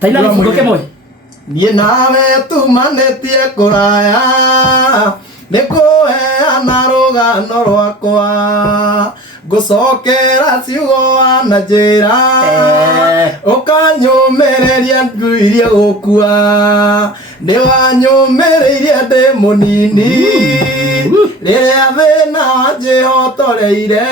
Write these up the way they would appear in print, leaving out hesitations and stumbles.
taina kifungo kimwe nie nawe tumanetie kuraya nikuheana rugano rwakwa ngucokera ciugo na njira ukanyumireria nguirie gukua niwanyumiririe ndi munini riria thina wanjihotoreire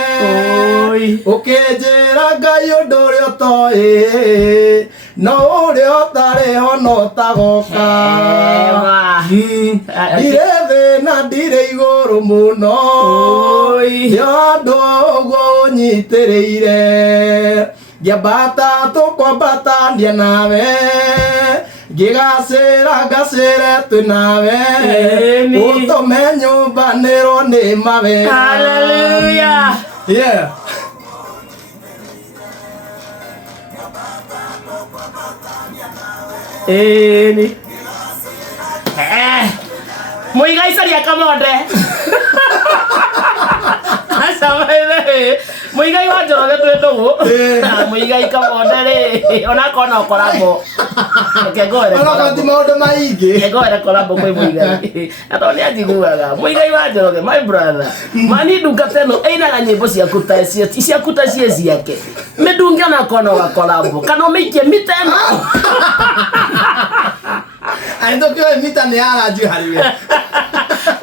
ukinjira Ngai undu uria utoi no uria utariho no tagoka ndire thina ndire iguru muno niondu uguo unyitiriire ngiambata tukwambatania nawe ngigacira ngacire twi nawe utume nyumbanirwo ni mawega. Hallelujah. Yeah. Eni Muigai Saria Kamonde Asabaile Muigai wa Njoroge twetogo Muigai Kamonde ri ona kona korabo kegore ona ndi maundu maingi kegore korabo kwi Muigai atoni ajiguaga Muigai wa Njoroge my brother mani dungateno eina nyimbo cia kuta cia yake medungia na kona wa korabo kana mike miteno ando kyo mita ne ara ju hariwe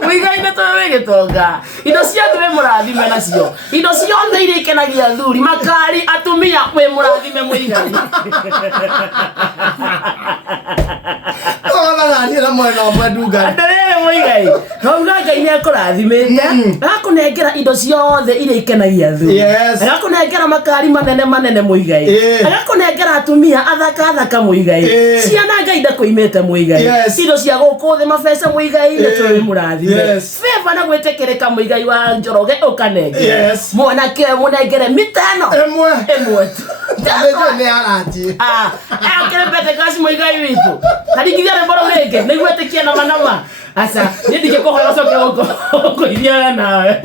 Muigai ne towe getonga indo cia twe murathime nacio indo ciothe iria ikenagia thuri makari atumia kwe murathime Muigai ona ni na mwena mwe dunga ndere Muigai nauga Ngai ni akurathimite akunengera indo ciothe iria ikenagia thuri akunengera makari manene Muigai akunengera atumia athaka Muigai ciana Ngai ndakuimete Muigai indo cia guku thi mabece Muigai ne twe murathime feva na gwetekereka Muigai wa Njoroge ukanengera mwanake munengere mitano emwe ndabejo ne araji akere bete kasi Muigai witu hadigiria mboro rege nigwetekia na manama asa ndike ko hoyo soke uko iria nawe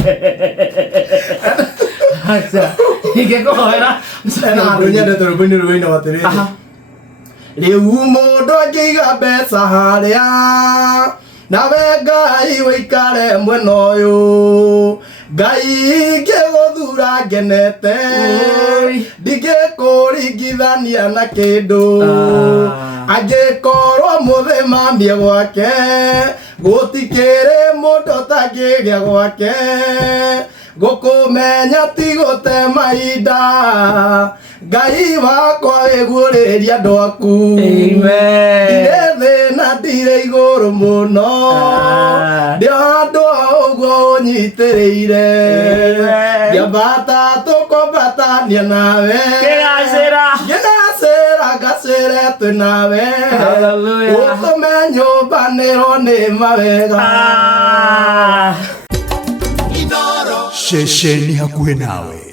asa ndike ko hoyo msana dunia de torobini ruina watere riu mundu angiga mbeca haria nawe Ngai wikare mwena uyu Ngai ngiguthura ngenete ndingikuringithania na kindu angikorwo muthemamie gwake gutikire mundu tangigia gwake gukumenya tigute mahinda Ngai wakwa wiguuriria andu aku ndire thina ndire iguru muno ndio andu uguo unyitiriire ngiambata tukwambatania nawe ngigacira ngacire twi nawe utume nyumbanirwo ni mawega. Inooro ceceni hakuhi nawe.